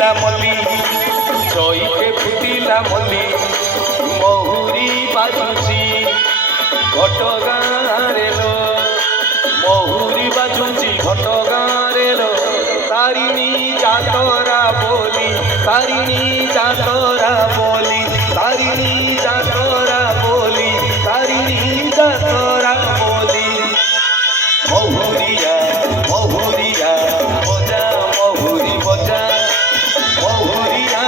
ফুটিলা মল্লি চৈতে ফুটিলা মল্লি মহুরি বাজুছি ঘটগাঁরে লো মহুরি বাজুছি ঘটগাঁরে লো তারিণী যাতরা বলি তারিণী যাতরা বলি তারিণী যাতরা বলি তারিণী যাতরা বলি মহুরিয়া মহুরিয়া বজা মহুরি বজা মহুরিয়া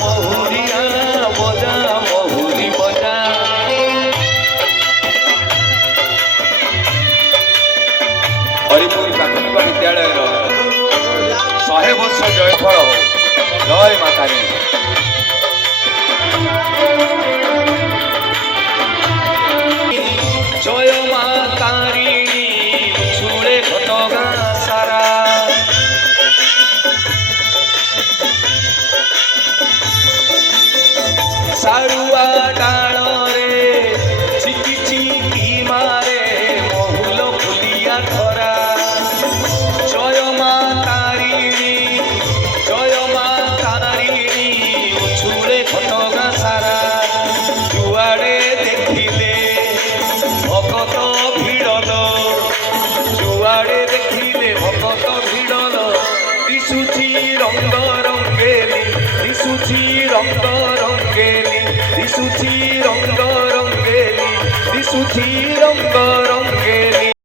মহুরিয়া বজা মহুরি বজা হরিপুর প্রাথমিক বিদ্যালয়ের 100 ବର୍ଷ ଜୟଫଳ ହଉ ଜୟ ମା ତାରିଣୀ। জয় মা তারিণী ছুড়ে ঘটগাঁ সারা সাড়ুয়া ডাଳରେ চিকি চিকি মারে মহুল ফুলিয়া ধরা জয় মা তারিণী ছুড়ে ঘটগাঁ সারা যুয়াড়ে দেখিলে ভকত ভিড়ল যুয়াড়ে দেখিলে ভকত ভিড়ল দিশুছি রঙ্গ রঙ্গেলি দিশুছি রঙ্গ রঙ্গেলি দিশুছি রঙ্গ রঙ্গেলি দিশুছি রঙ্গ